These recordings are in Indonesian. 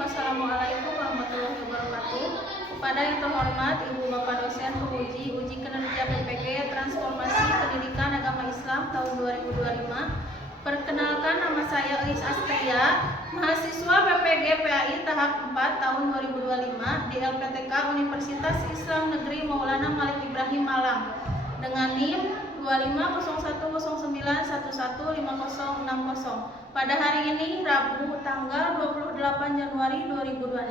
Wassalamualaikum warahmatullahi wabarakatuh. Kepada yang terhormat Ibu Bapak dosen penguji uji kinerja PPG Transformasi Pendidikan Agama Islam tahun 2025. Perkenalkan, nama saya Elis Astria, mahasiswa PPG PAI tahap 4 tahun 2025 di LPTK Universitas Islam Negeri Maulana Malik Ibrahim Malang dengan NIM 250109115060. Pada hari ini Rabu tanggal 28 Januari 2026,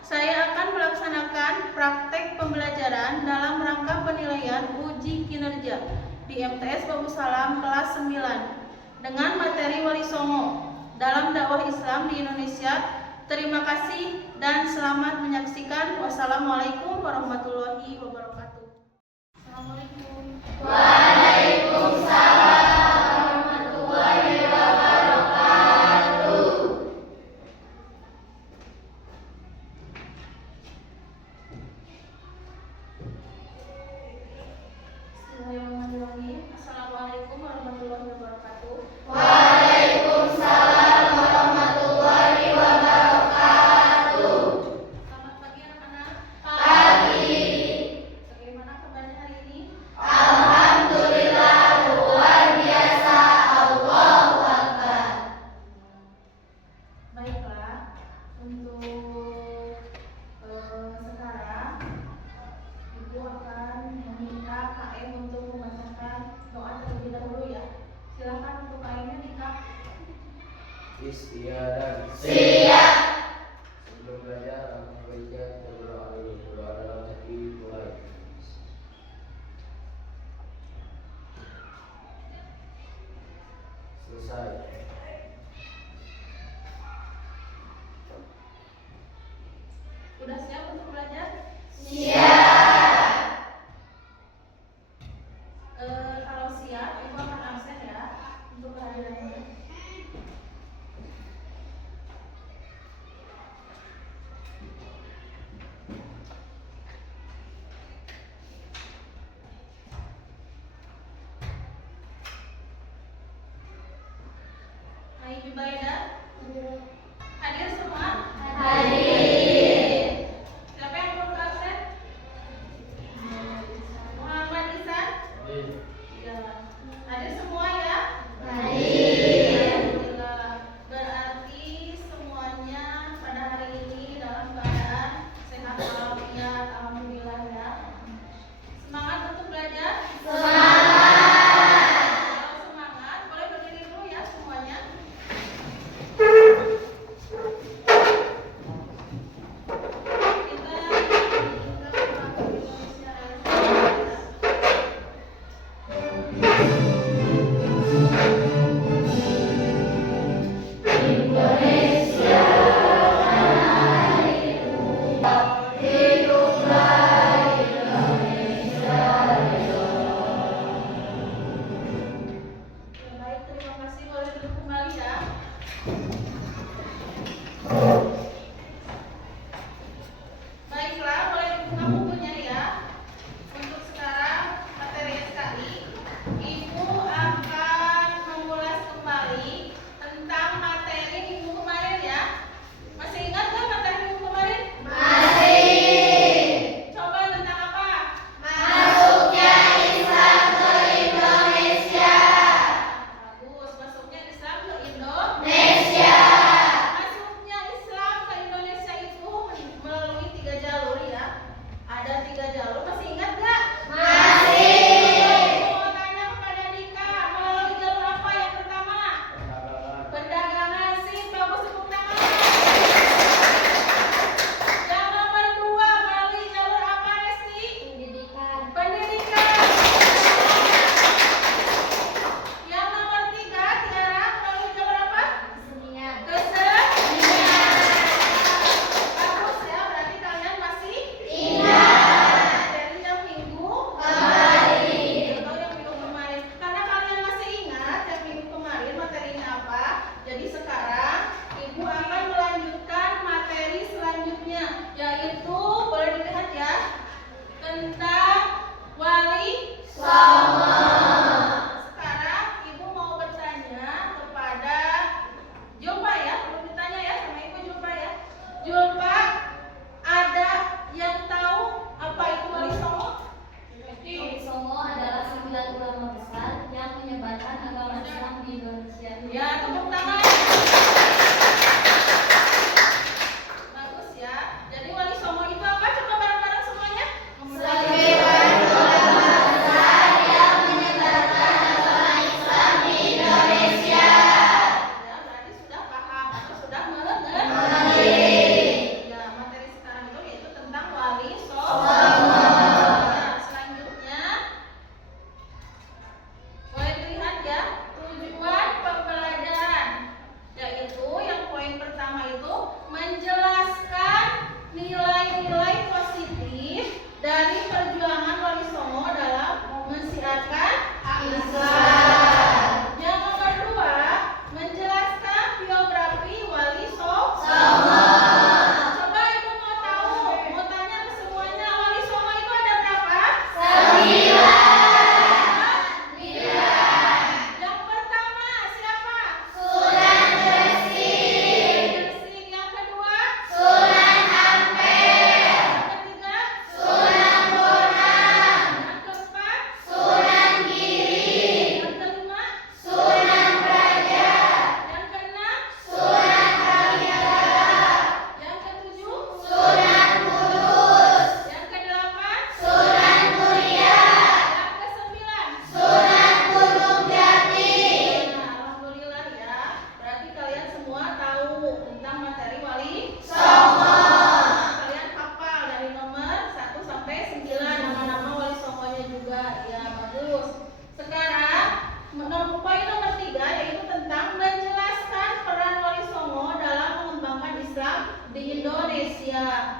saya akan melaksanakan praktek pembelajaran dalam rangka penilaian uji kinerja di MTS Babu Salam kelas 9 dengan materi Wali Songo dalam dakwah Islam di Indonesia. Terima kasih dan selamat menyaksikan. Wassalamualaikum warahmatullahi wabarakatuh. Assalamualaikum. Waalaikumsalam warahmatullahi wabarakatuh. Bismillahirrahmanirrahim. Assalamualaikum warahmatullahi wabarakatuh. Waalaikumsalam warahmatullahi wabarakatuh. Selamat pagi anak-anak. Pagi. Bagaimana kabarnya hari ini? Alhamdulillah luar biasa. Allahu Akbar. Baiklah, untuk sekarang Ibu akan meminta KM untuk membacakan doa terlebih dahulu ya. Silakan untuk KM-nya di Kak. Istiadat. Siap. Sebelum belajar, alangkah baiknya kita berdoa dulu. Berdoa dalam hati mulai. Selesai. Udah siap untuk belajar? Siap. Kalau siap, Ibu akan absen ya untuk kehadirannya.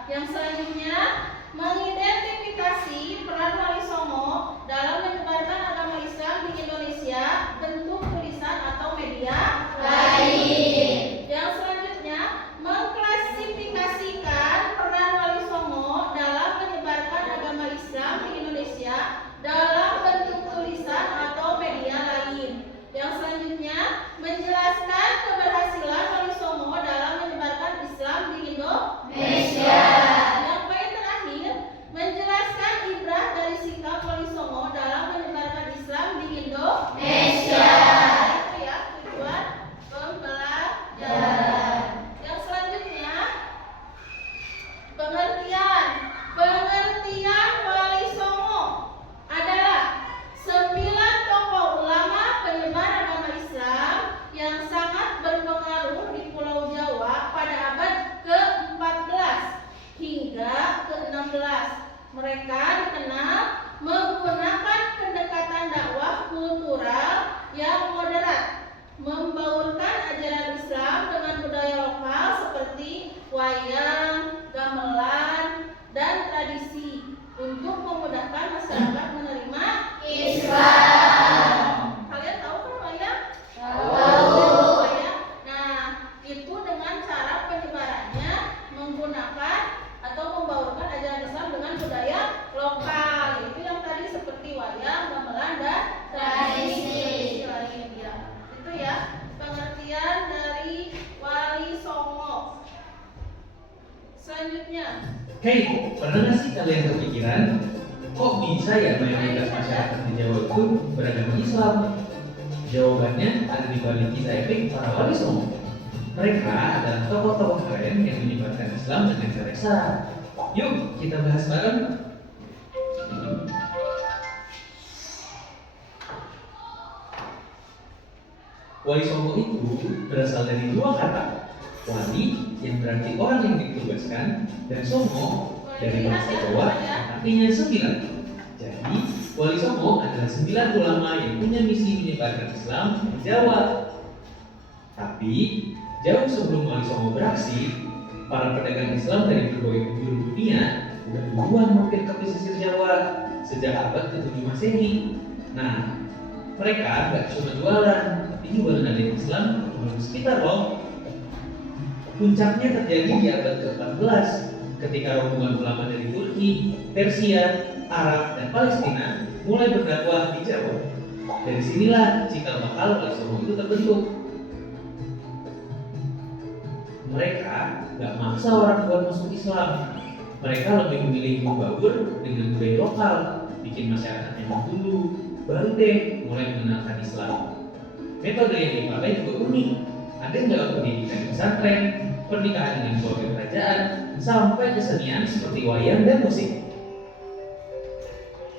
Yang selanjutnya, mengidentifikasi peran Wali Songo dalam menyebarkan agama Islam di Indonesia, bentuk tulisan atau media lain. Yang selanjutnya, mengklasifikasikan peran Wali Songo dalam menyebarkan agama Islam di Indonesia dalam bentuk tulisan atau media lain. Yang selanjutnya, menjelaskan keberhasilan Wali Songo dalam menyebarkan Islam di Indonesia. Yang poin terakhir, menjelaskan ibrah dari sikap Wali Songo dalam menyebarkan Islam di Indonesia. Itu ya tujuan pembelajaran. Yang selanjutnya, pengertian. Pengertian Wali Songo adalah 9 tokoh ulama penyebar agama Islam yang sangat berpengaruh di Pulau Jawa pada abad ke-14 hingga ke-16. Mereka dikenal menggunakan pendekatan dakwah kultural yang moderat, membaurkan ajaran Islam dengan budaya lokal seperti wayang, gamelan, dan tradisi untuk memudahkan masyarakat menerima Islam. Kalian tahu kan wayang? Tahu. Wayang. Nah, itu dengan cara penyebarannya menggunakan atau membaurkan ajaran Islam dengan budaya lokal. Itu yang tadi seperti wayang, gamelan, dan tradisi lain ya. Itu ya pengertian dari Wali Songo. Selanjutnya, Hei, pernah nggak sih kalian kepikiran kok bisa ya mayoritas masyarakat di Jawa itu beragama Islam? Jawabannya ada di balik kisah epik para Wali Songo. Mereka adalah tokoh-tokoh keren yang menyebarkan Islam dengan cara sah. Yuk kita bahas bareng. Wali Songo itu berasal dari dua kata. Wali yang berarti orang yang ditugaskan, dan Songo dari bahasa Jawa yang artinya 9. Jadi Wali Songo adalah 9 ulama yang punya misi menyebarkan Islam di Jawa. Tapi jauh sebelum Wali Songo beraksi, para pedagang Islam dari berbagai penjuru dunia sudah duluan mampir ke pesisir Jawa sejak abad ke-7 Masehi. Nah, mereka nggak cuma jualan, tapi juga ngenalin Islam ke penduduk sekitar loh. Puncaknya terjadi di abad ke-14 ketika rombongan ulama dari Turki, Persia, Arab, dan Palestina mulai berdakwah di Jawa. Dari sinilah cikal bakal Wali Songo itu terbentuk. Mereka gak maksa orang buat masuk Islam. Mereka lebih memilih membaur dengan budaya lokal, bikin masyarakat enak dulu, baru deh mulai mengenalkan Islam. Metode yang dipakai juga unik. Ada yang dalam pendidikan di pesantren, pernikahan dengan keluarga kerajaan, sampai kesenian seperti wayang dan musik.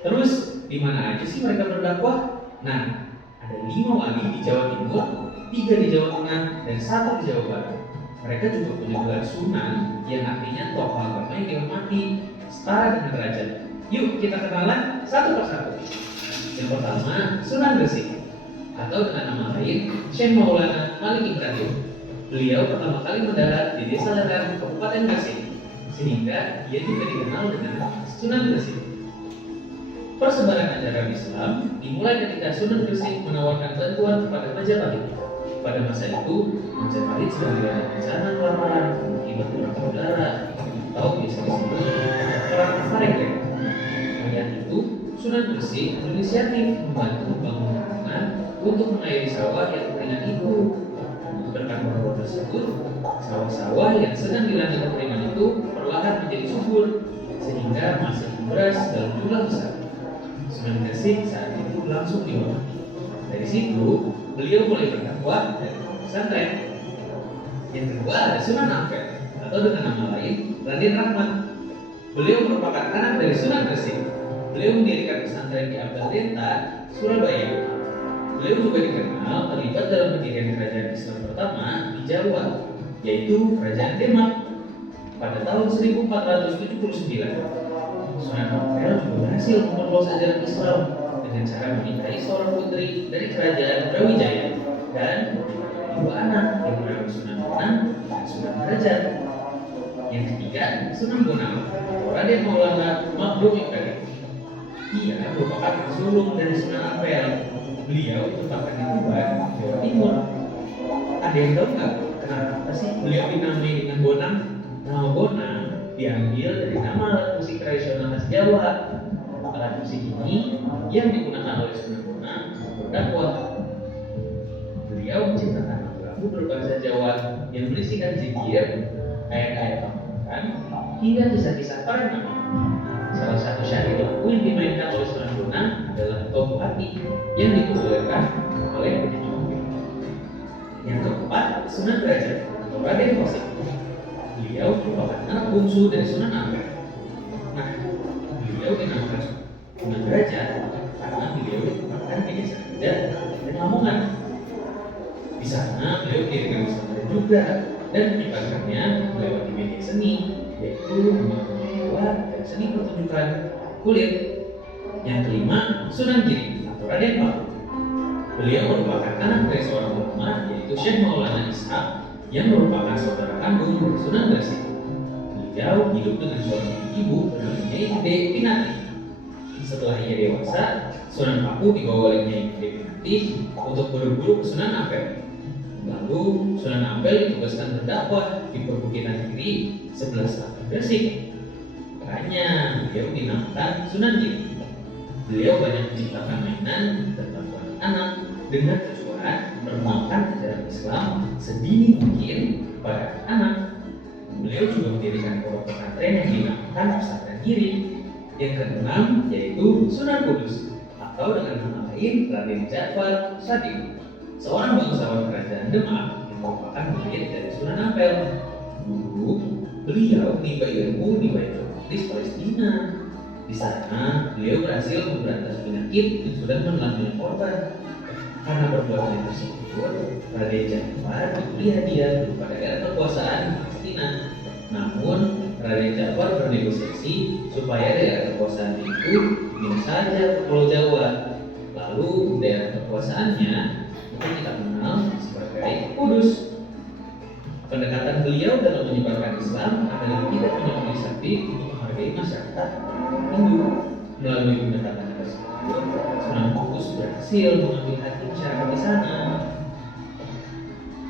Terus, di mana aja sih mereka berdakwah? Nah, ada 5 wali di Jawa Timur, 3 di Jawa Tengah, dan 1 di Jawa Barat. Mereka juga punya gelar sunan yang artinya tokoh agama yang dihormati, setara dengan raja. Yuk kita kenalan satu persatu. Yang pertama, Sunan Gresik, atau dengan nama lain Syekh Maulana Malik Ibrahim. Beliau pertama kali mendarat di Desa Leran, Kabupaten Gresik, sehingga ia juga dikenal dengan Sunan Gresik. Persebaran ajaran Islam dimulai ketika Sunan Gresik menawarkan bantuan kepada Majapahit. Pada masa itu, Majapahit sedang dilanda bencana kelaparan akibat perang saudara atau biasa disebut perang Parengkek. Melihat itu, Sunan Gresik berinisiatif membantu membangun hubungan untuk mengairi sawah yang keringan itu. Berkat bahwa tersebut, sawah-sawah yang sedang dilanda kekeringan itu perlahan menjadi subur sehingga menghasilkan beras dalam jumlah besar. Sunan Gresik saat itu langsung dihormati. Dari situ, beliau mulai berdakwah dan pesantren. Yang kedua ada Sunan Ampel, atau dengan nama lain Raden Rahmat. Beliau merupakan anak dari Sunan Gresik. Beliau mendirikan pesantren di Ampel Denta, Surabaya. Beliau juga dikenal terlibat dalam pendirian kerajaan Islam pertama di Jawa, yaitu Kerajaan Demak pada tahun 1479. Sunan Ampel juga berhasil memperluas ajaran Islam dengan cara menikahi seorang putri dari kerajaan Brawijaya dan memiliki 2 anak yang bernama Sunan Bonang dan Sunan Derajat. Yang ketiga, Sunan Bonang atau Raden Maulana Magdum Ibrahim. Ia merupakan sulung dari Sunan Ampel. Beliau merupakan di Tuban, Jawa Timur. Ada yang tahu nggak kenapa sih beliau dinamai dengan Bonang? Nama Bonang diambil dari nama alat musik tradisional khas Jawa. Alat musik ini yang digunakan oleh Sunan Bonang berdakwah. Beliau menciptakan lagu berbahasa Jawa yang berisikan zikir, ayat-ayat Al-Quran, hingga kisah-kisah para nabi. Salah satu syair lagu yang dimainkan oleh Sunan Bonang adalah Tobu Hati yang dipopulerkan oleh penyanyi. Yang keempat, Sunan Derajat atau Raden Kosek. Beliau merupakan anak bungsu dari Sunan Ampel. Nah, beliau dinamakan Sunan Derajat karena beliau ditempatkan di desa Derajat dan Lamongan. Di sana beliau mendirikan pesantren juga dan menyebarkannya melewati media seni, yaitu dewa dan seni pertunjukan kulit. Yang kelima, Sunan Giri atau Raden Paku. Beliau merupakan anak dari seorang ulama, yaitu Syekh Maulana Ishaq, yang merupakan saudara kandung dari Sunan Gresik. Beliau hidup dengan seorang ibu bernama Nyai Gede Pinati. Setelah ia dewasa, Sunan Paku dibawa oleh Nyai Gede Pinati untuk berburu ke Sunan Ampel. Lalu Sunan Ampel ditugaskan berdakwah di perbukitan Giri sebelah selatan Gresik. Makanya beliau dinamakan Sunan Giri. Beliau banyak menciptakan mainan tentang anak dengan tujuan memperkenalkan ajaran Islam sedini mungkin kepada anak. Beliau juga mendirikan pondok pesantren yang dinamakan Pesantren Giri. Yang keenam yaitu Sunan Kudus atau dengan nama lain Raden Jafar Sadiq, seorang bangsawan kerajaan Demak yang merupakan murid dari Sunan Ampel. Dulu beliau menimba ilmu di Baitul Maqdis Palestina. Di sana beliau berhasil memberantas penyakit yang sudah menelan banyak korban. Karena perbuatan tersebut, Raden Jafar diberi hadiah berupa daerah kekuasaan Palestina. Namun Raden Jafar bernegosiasi supaya daerah kekuasaan itu pindah saja ke Pulau Jawa. Lalu daerah kekuasaannya itu kita kenal sebagai Kudus. Pendekatan beliau dalam menyebarkan Islam adalah tidak punya inisiatif untuk menghargai masyarakat Hindu. Melalui pendekatan tersebut, Sunan Kudus berhasil mengambil hati masyarakat di sana.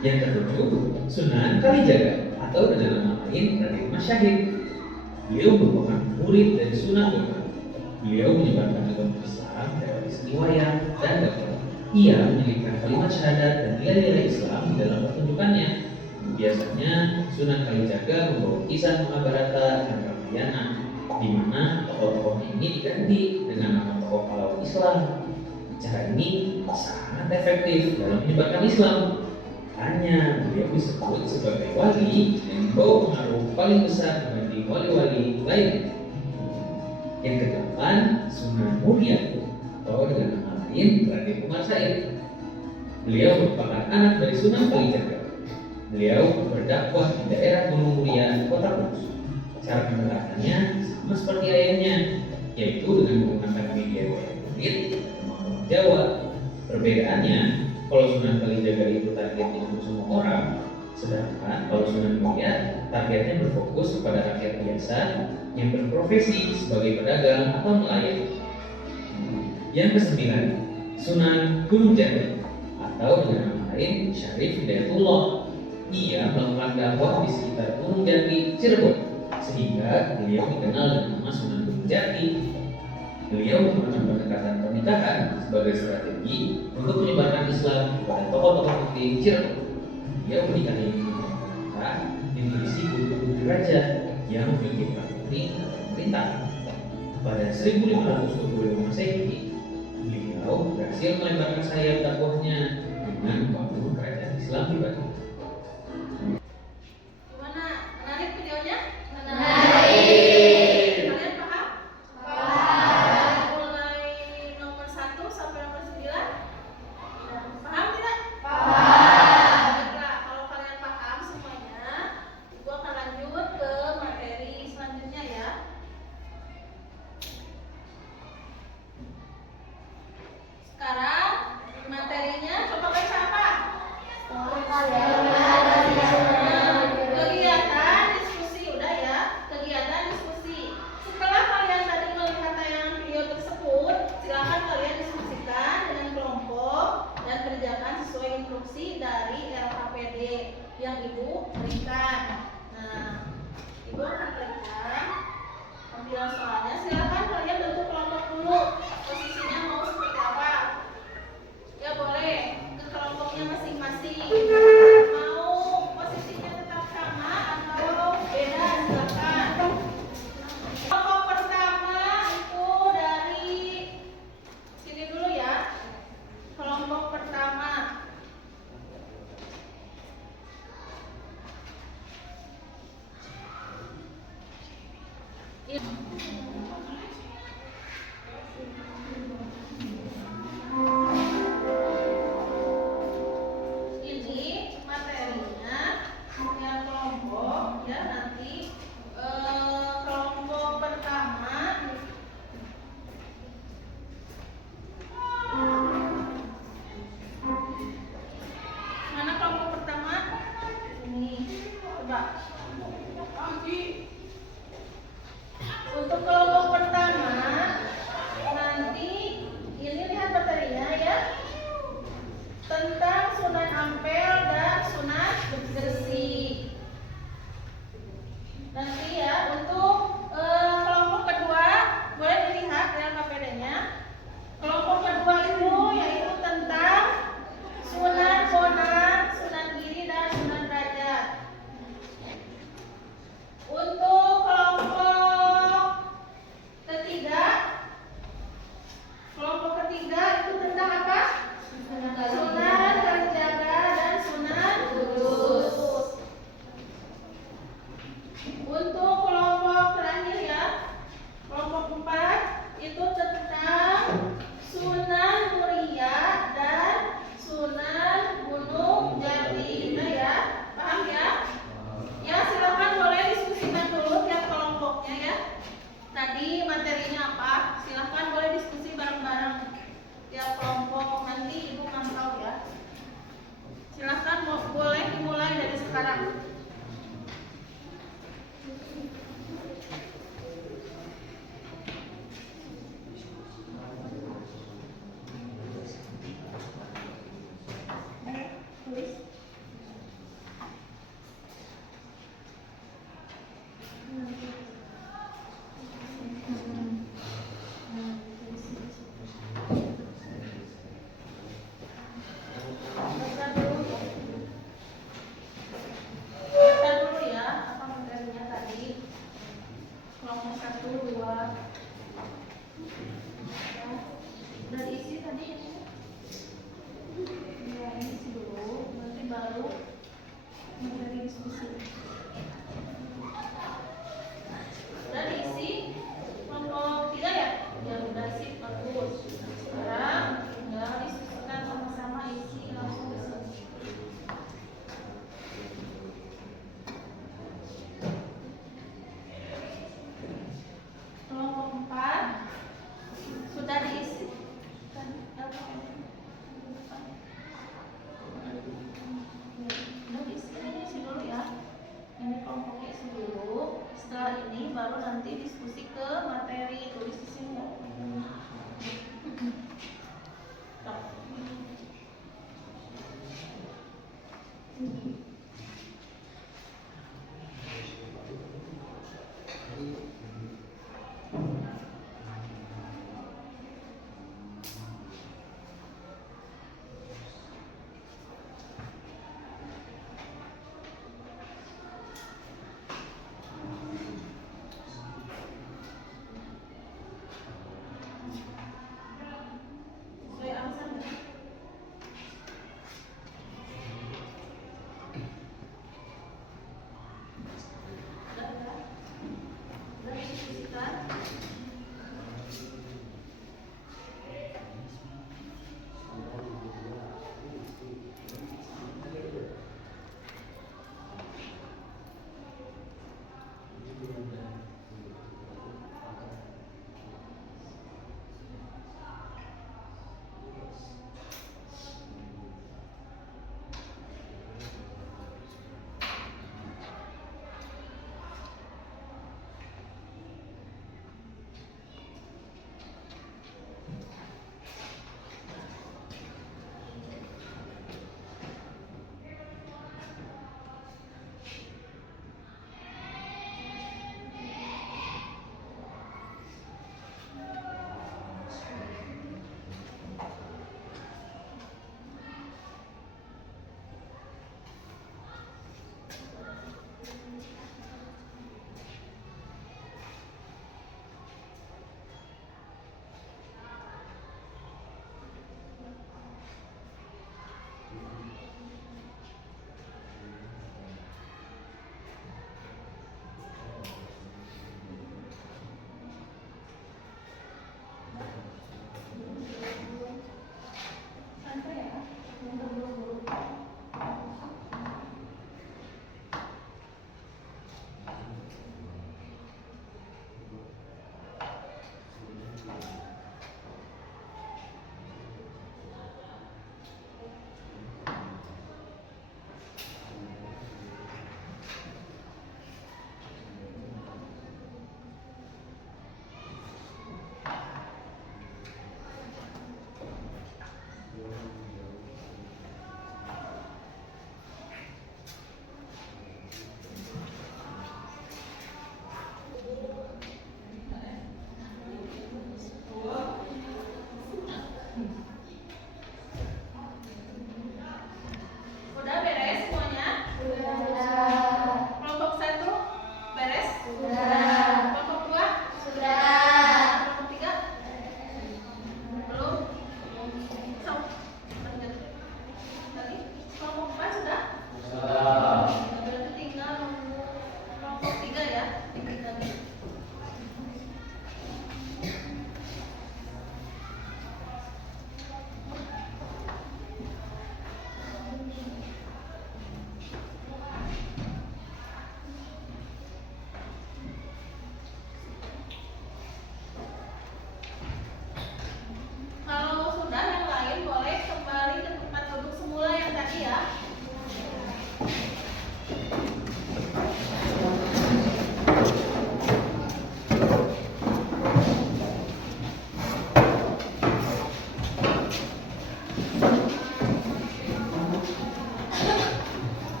Yang ketujuh, Sunan Kalijaga atau dengan nama lain Raden Mas Syahid. Beliau merupakan murid dari Sunan Bonang. Beliau menyebarkan agama Islam dari seni wayang dan dakwah. Ia menyelipkan kalimat syahadat dan nilai-nilai Islam di dalam pertunjukannya. Biasanya Sunan Kalijaga membawa kisah Mahabharata dan Ramayana, di mana tokoh-tokohnya ini diganti dengan nama tokoh pahlawan Islam. Cara ini sangat efektif dalam menyebarkan Islam. Hanya beliau disebut sebagai wali yang membawa pengaruh paling besar dibanding wali-wali lain. Yang kedelapan, Sunan Muria atau dengan nama lain Raden Umar Said. Beliau merupakan anak dari Sunan Kalijaga. Beliau berdakwah di daerah Gunung Muria, Kota Kudus. Cara pendekatannya sama seperti ayahnya, yaitu dengan menggunakan media wayang kulit maupun Jawa. Perbedaannya, kalau Sunan Kalijaga itu targetnya untuk semua orang, sedangkan kalau Sunan Muria targetnya berfokus kepada rakyat biasa yang berprofesi sebagai pedagang atau nelayan. Yang kesembilan, Sunan Gunung Jati atau dengan nama lain Syarif Hidayatullah. Ia melakukan dakwah di sekitar Gunung Jati, Cirebon, sehingga beliau dikenal dengan nama Sunan Gunung Jati. Beliau menggunakan pendekatan pernikahan sebagai strategi untuk menyebarkan Islam kepada tokoh-tokoh penting Cirebon. Beliau menikahi wanita yang berisi putri raja yang memiliki peran penting dalam pemerintah. Pada 1525 Masehi, beliau berhasil melebarkan sayap dakwahnya dengan membangun kerajaan Islam di Batu. Gimana? Menarik videonya? Menarik. Kalian paham? Paham. Mulai nomor 1 sampai nomor 9. Paham tidak? Paham. Baiklah, kalau kalian paham semuanya, Ibu akan lanjut ke materi selanjutnya ya. Sekarang materinya coba baca apa? Story kalian. Ini materinya yang kelompok ya nanti kelompok pertama mana kelompok pertama ini coba untuk kelompok pertama nanti ini lihat materinya ya tentang sunat ampel dan sunat bersih. Nanti ya untuk kelompok kedua boleh dilihat LKPD-nya. Kelompok kedua itu yaitu tentang sunat bonan, sunat giri dan sunat derajat. Untuk kelompok ketiga itu tentang apa? Sunat terjaga dan sunat kudus. Untuk kelompok terakhir ya, kelompok 4 itu tentang sunat muria dan sunat gunung jati. Nah ya, paham ya? Ya silakan boleh diskusikan dulu tiap kelompoknya ya. Tadi materinya apa? Silakan boleh diskusi bareng-bareng tiap kelompok. Nanti ibu mantau ya. Silakan boleh dimulai dari sekarang. Tulis. Baca dulu ya apa materinya tadi. Kelompok 1, 2 ya. Udah diisi tadi ya, ini isi dulu nanti baru materi diskusi. Udah diisi kelompok 3 ya? Ya udah sih, bagus. Sekarang tinggal diskusikan sama-sama isi langsung di sini. Kelompok 4 sudah diisi. Udah diisi dulu ya. Ini kelompoknya isi dulu. Setelah ini baru nanti diskusi ke materi. Tulis di sini ya.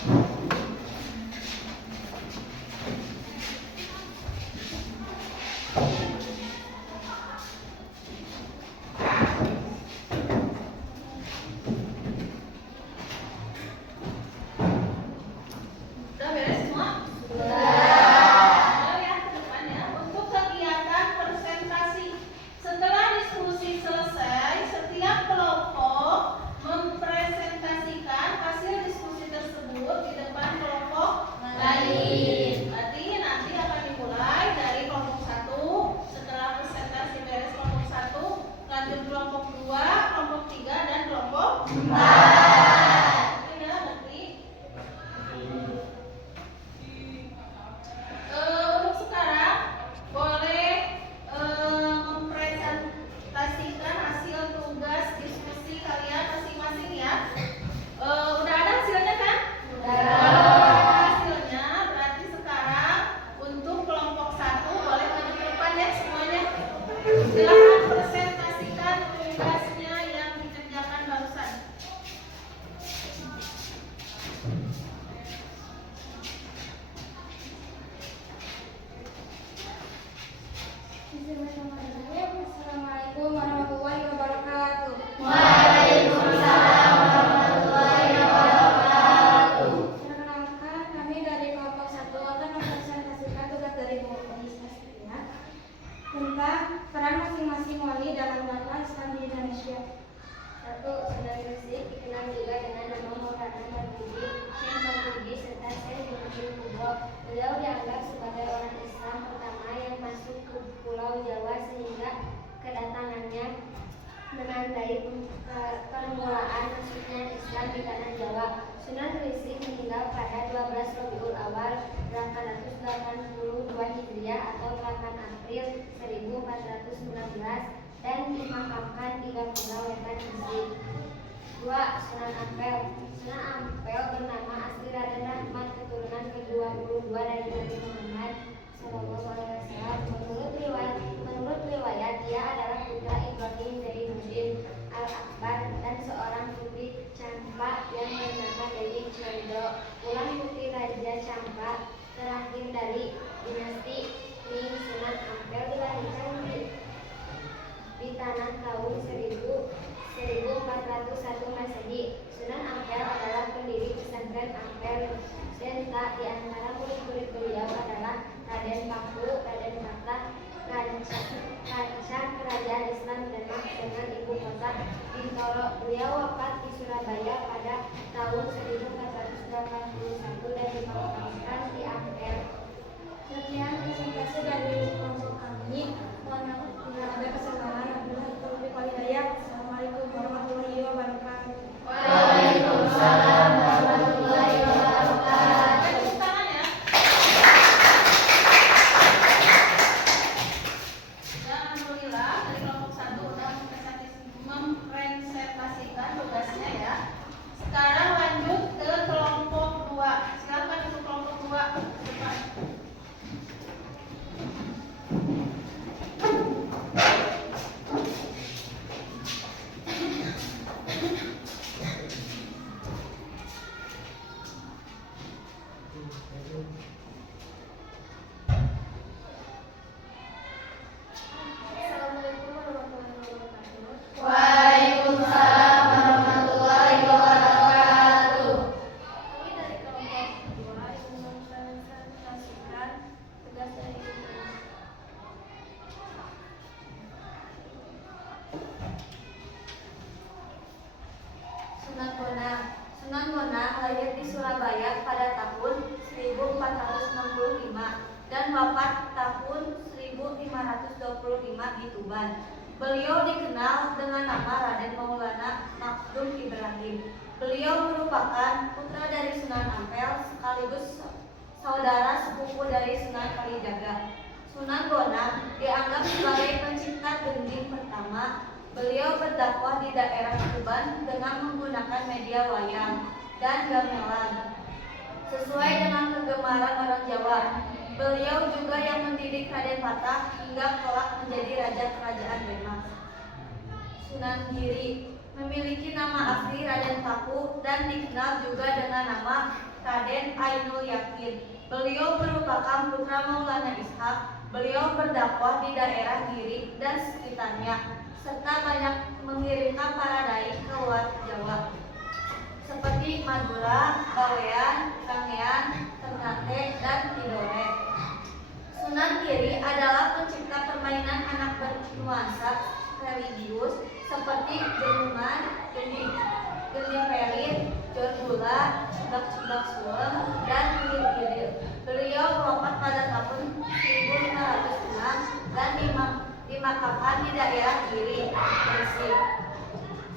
Udah beres semua? Udah ya, ke depan ya. Untuk kegiatan presentasi. Setelah diskusi selesai, setiap kelompok mempresentasikan hasil diskusi tersebut di depan kelompok lain. Berarti nanti akan dimulai dari kelompok 1. Setelah presentasi beres kelompok 1, lanjut kelompok 2, kelompok 3, dan kelompok 4. Oke ya, berarti untuk sekarang boleh mempresentasikan hasil tugas diskusi kalian masing-masing ya. Udah ada hasilnya kan? Udah ada hasilnya. Berarti sekarang untuk kelompok 1 boleh maju ke depan ya semuanya. Silakan presentasikan tugasnya yang dikerjakan barusan. Bismillahirrahmanirrahim. Assalamualaikum warahmatullahi wabarakatuh. Waalaikumsalam warahmatullahi wabarakatuh. Perkenalkan, kami dari kelompok 1 akan mempresentasikan tugas dari Bu Isya tentang peran masing-masing wali dalam dakwah Islam di Indonesia. 1. Saudari Resik dikenal juga dengan nama Maulana Marzuki, Syekh Marzuki serta Syekh Muhammad Kubro. Beliau dianggap sebagai orang Islam pertama yang masuk ke Pulau Jawa sehingga kedatangannya menandai permulaan masuknya Islam di tanah Jawa. Sunan Resik meninggal pada 12 Rabiul Awal 882 Hijriah atau 8 April 1419 dan dimakamkan di Gapura Wetan Resik. 2. Sunan Ampel. Sunan Ampel bernama asli Raden Rahmat, keturunan ke-22 dari Nabi Muhammad SAW. Menurut riwayat dia adalah putra Ibrahim dari Muhyiddin Al-Akbar dan seorang putri Campa yang bernama Dewi Condro. Ulang putri Raja Campa terakhir dari dinasti Ming. Sunan Ampel dilahirkan di tanah tahun 1401 Masehi. Sunan Ampel adalah pendiri pesantren Ampel Denta. Di antara murid-murid beliau adalah Raden Paku, Raden Kata, Kancah Kerajaan Islam Demak dengan ibu kota Bintoro. Beliau wafat di Surabaya pada tahun 1481 dan dimakamkan di Ampel. Sekian presentasi dari kelompok kami. Mohon maaf bila ada kesalahan. Assalamualaikum warahmatullahi wabarakatuh. Waalaikumsalam warahmatullahi wabarakatuh. Tepuk tangan ya. Dan alhamdulillah dari kelompok 1 udah mempresentasikan tugasnya ya. Sekarang lanjut ke kelompok 2. Silakan untuk kelompok 2 depan. Assalamualaikum warahmatullahi wabarakatuh. Waalaikumsalam warahmatullahi wabarakatuh. Kami dari kelompok 2 ingin mempresentasikan tugas dari Sunan Bonang. Sunan Bonang lahir di Surabaya pada tahun 1465 dan wafat tahun 1525 di Tuban. Beliau dikenal dengan nama Raden Maulana Makhzum Ibrahim. Beliau merupakan putra dari Sunan Ampel sekaligus saudara sepupu dari Sunan Kalijaga. Sunan Bonang dianggap sebagai pencipta gending pertama. Beliau berdakwah di daerah Tuban dengan menggunakan media wayang dan gamelan sesuai dengan kegemaran orang Jawa. Beliau juga yang mendidik Raden Patah hingga kelak menjadi raja kerajaan Demak. Sunan Giri memiliki nama asli Raden Paku dan dikenal juga dengan nama Raden Ainul Yakin. Beliau merupakan putra Maulana Ishaq. Beliau berdakwah di daerah Giri dan sekitarnya, serta banyak mengirimkan para dai ke luar Jawa, seperti Madura, Bawean, Kangean, Ternate, dan Tidore. Sunan Giri adalah pencipta permainan anak bernuansa religius seperti gelungan, gending perit, jor gula, ceblak suem, dan gilir-gilir. Beliau wafat pada tahun 1506 dan dimakamkan di daerah Giri, Gresik.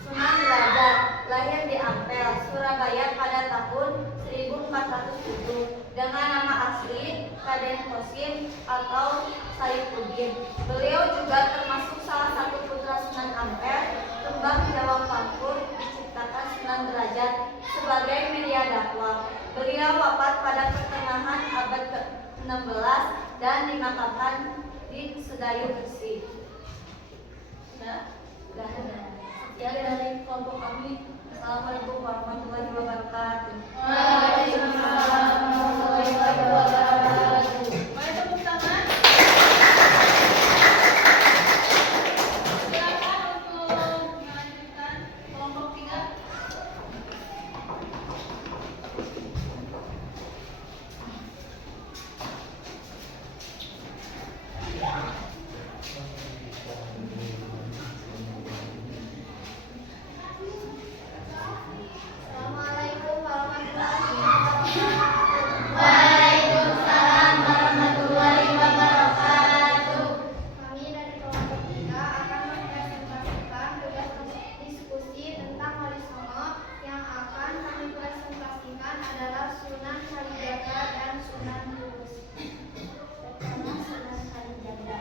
Sunan Derajat lahir di Ampel, Surabaya pada tahun 1407 dengan nama asli Raden Qasim atau Saifuddin. Beliau juga termasuk salah satu putra Sunan Ampel. Tembang Jawa Pangkur diciptakan Sunan Derajat sebagai media dakwah. Beliau wafat pada pertengahan abad ke-16 dan dimakamkan di Sedayu, Gresik. Sudah ada. Sekian dari kelompok kami. Assalamualaikum warahmatullahi wabarakatuh. Waalaikumsalam warahmatullahi wabarakatuh. Mari tepuk tangan. Silakan untuk melanjutkan kelompok 3. Assalamualaikum warahmatullahi wabarakatuh. Waalaikumsalam warahmatullahi wabarakatuh. Kami dari kelompok 3 akan mempresentasikan tugas diskusi tentang Wali Songo. Yang akan kami presentasikan adalah Sunan Kalijaga dan Sunan Kudus. Pertama, Sunan Kalijaga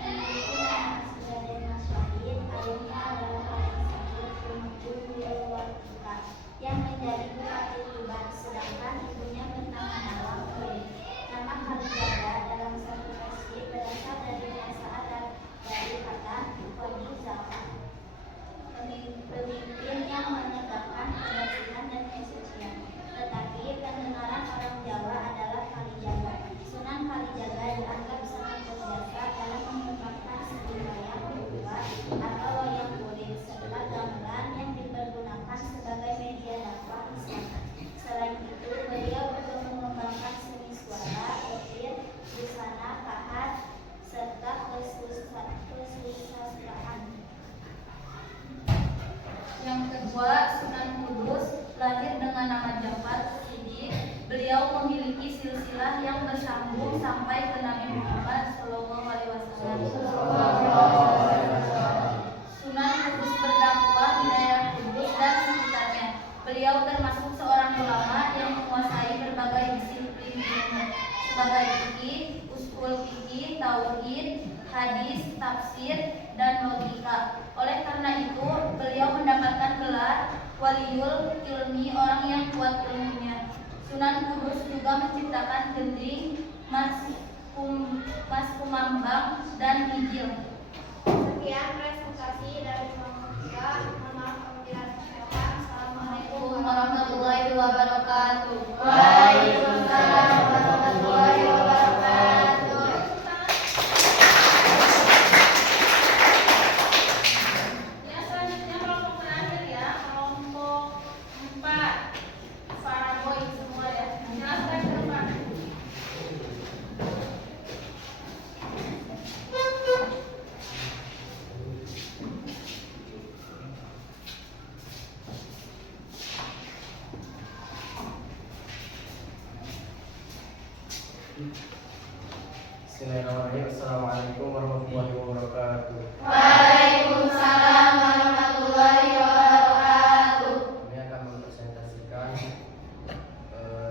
memiliki nama asli Raden Mas Wahid. Ayahnya adalah Raden Sakit Tumenggung Wirowardika yang menjadi bupati Tuban, sedangkan ibunya bernama Nawang Kulit. Nama Kalijaga dalam satu versi berasal dari bahasa Arab dari kata wadi zakat, pemimpin yang menegakkan kebersihan dan kesucian. Tetapi pendengaran orang Jawa adalah Kalijaga. Sunan Kalijaga dianggap sangat berjasa dalam mengembangkan seni wayang kulit atau wayang kulit serta gamelan yang dipergunakan sebagai media dakwah Islam. Selain itu, beliau juga mengembangkan seni suara, etir, busana, pahat, serta kesusastraan. Yang kedua, Sunan Kudus lahir dengan nama Jafar Siddiq. Beliau memiliki silsilah yang bersambung sampai ke Nabi Muhammad SAW. Sunan Kudus berdakwah di daerah Kudus dan sekitarnya. Beliau termasuk seorang ulama yang menguasai berbagai disiplin ilmu sebagai fikih, usul fikih, tauhid, hadis, tafsir, dan logika. Oleh karena itu, beliau mendapatkan gelar Waliul Ilmi, orang yang kuat ilmunya. Sunan Kudus juga menciptakan gending, mas kumambang, dan hijil. Sekian presentasi dari kelompok 3. Mohon maaf apabila ada kesalahan. Assalamualaikum Warahmatullahi wabarakatuh. Waalaikumsalam warahmatullahi wabarakatuh. Ya, selanjutnya kelompok terakhir ya, kelompok 4. Para boy semua ya. Silakan ke depan. Bismillahirrahmanirrahim. Assalamualaikum warahmatullahi wabarakatuh. Waalaikumsalam warahmatullahi wabarakatuh. Kami akan mempresentasikan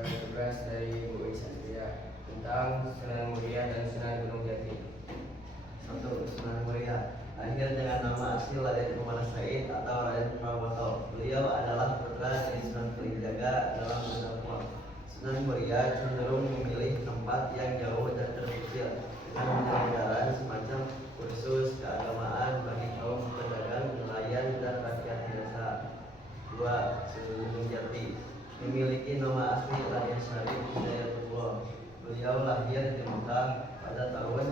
tugas dari Bu Isatria tentang Sunan Muria dan Sunan Gunung Jati. 1. Sunan Muria lahir dengan nama asli Raden Umar Said atau Raden Pramoto. Beliau adalah putra dari Sunan Kalijaga dalam berdakwah. Sunan Muria cenderung memilih tempat yang jauh dan terpencil dengan penyelenggaraan semacam kursus keagamaan bagi kaum pedagang, nelayan, dan rakyat desa. 2. Sunan Gunung Jati memiliki nama asli Raden Syarif Hidayatullah. Beliau lahir di Mekah pada tahun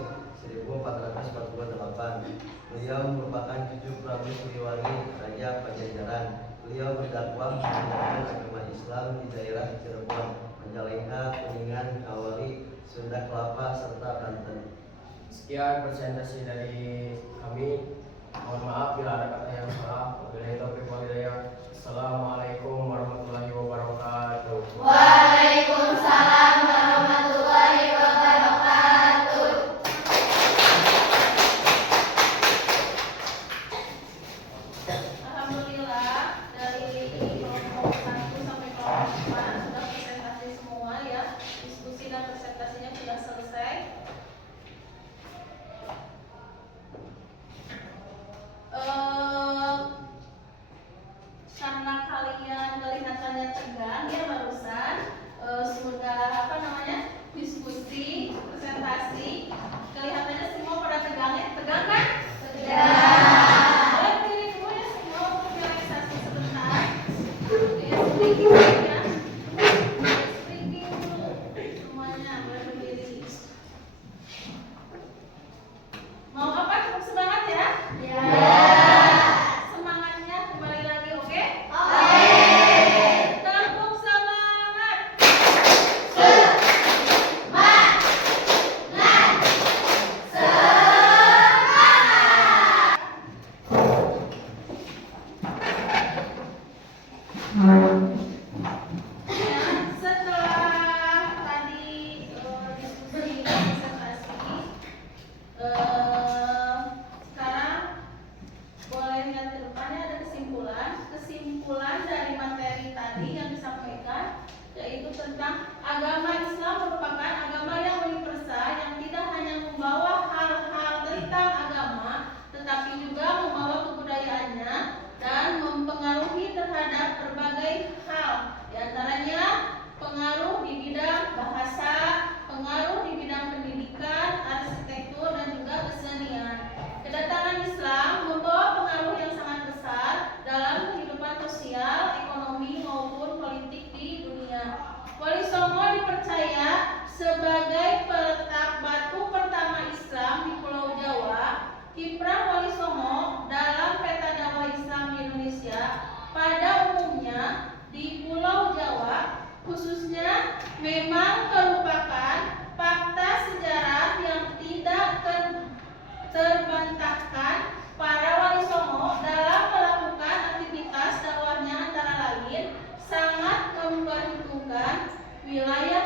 1448. Beliau merupakan cucu Prabu Siliwangi, Raja Pajajaran. Beliau berdakwah menyebarkan agama Islam di daerah Cirebon, Majalengka, Kuningan, Kawali, Sunda Kelapa, serta Banten. Sekian presentasi dari kami. Mohon maaf bila ada kata yang salah. Wabillahi taufiq wal hidayah. Assalamualaikum warahmatullahi wabarakatuh. Waalaikumsalam warahmatullahi wabarakatuh. Alhamdulillah dari kelompok 1 sampai kelompok 4 sudah presentasi semua ya. Diskusi dan presentasinya sudah selesai. Karena kalian kelihatannya tegang ya barusan sudah diskusi presentasi, kelihatannya semua pada tegang ya, tegang kan? Tegang. Boleh berdiri dulu ya semua untuk relaksasi sebentar. Oke, speaking ya. Speaking dulu semuanya boleh berdiri. Mau apa? Cukup semangat ya? Ya. Semangatnya kembali lagi, oke? Oke. Tepuk semangat. Ya, setelah tadi diskusi dan presentasi, sekarang boleh lihat ke depannya ada kesimpulan dari materi tadi yang disampaikan, yaitu tentang agama Islam merupakan agama yang universal yang tidak hanya membawa hal-hal tentang agama, tetapi juga membawa kebudayaannya dan mempengaruhi terhadap berbagai hal, diantaranya pengaruh di bidang bahasa, pengaruh di bidang pendidikan, arsitektur, dan juga kesenian. Kedatangan Islam membawa pengaruh yang sangat besar dalam kehidupan sosial, ekonomi, maupun politik di dunia. Wali Songo dipercaya sebagai peletak batu pertama Islam di Pulau Jawa. Kiprah Wali Songo dalam peta dakwah Islam di Indonesia pada umumnya di Pulau Jawa khususnya memang merupakan fakta sejarah yang tidak terbantahkan. Para Wali Songo dalam melakukan aktivitas dakwahnya antara lain sangat memperhitungkan wilayah